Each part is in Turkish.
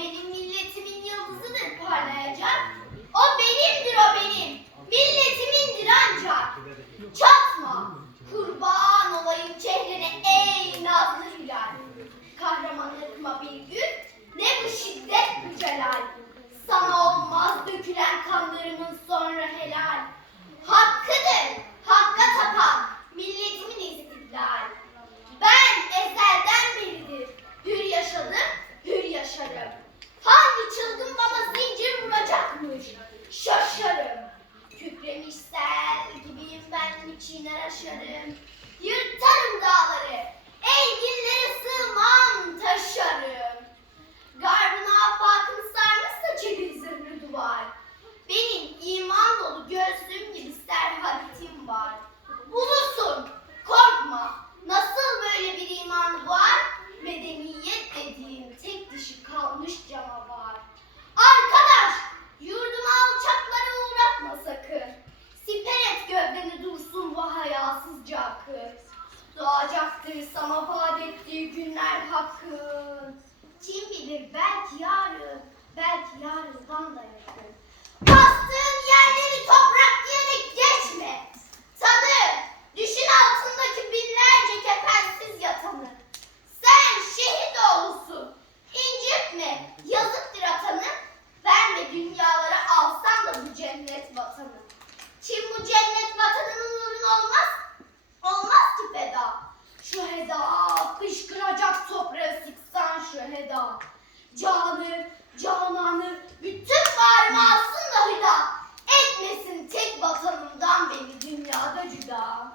benim milletimin yıldızıdır parlayacak. O benimdir o benim, milletimindir ancak. Çatma, Sel gibiyim ben çiğner aşarım. Yırtarım dağları, ettiği günler hakkın. Kim bilir belki yarın, belki yarından da yakın. Bastığın Canı, cananı, bütün varımı alsın da hüda. Etmesin tek vatanımdan beni dünyada cüda.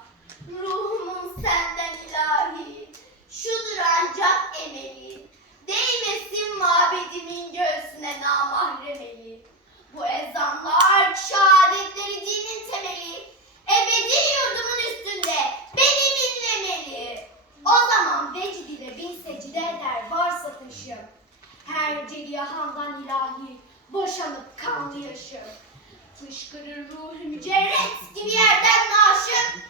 Ruhumun senden ilahi, şudur ancak emeli. Değmesin mabedimin göğsüne namahrem eli. Bu ezanlar, şehadetleri dinin temeli. Ebedi yurdumun üstünde beni dinlemeli. O zaman vecd ile bin secde eder varsa taşım. Her celiyahandan ilahi boşanıp kanlı yaşım. Fışkırır ruhu mücerret gibi yerden naşım.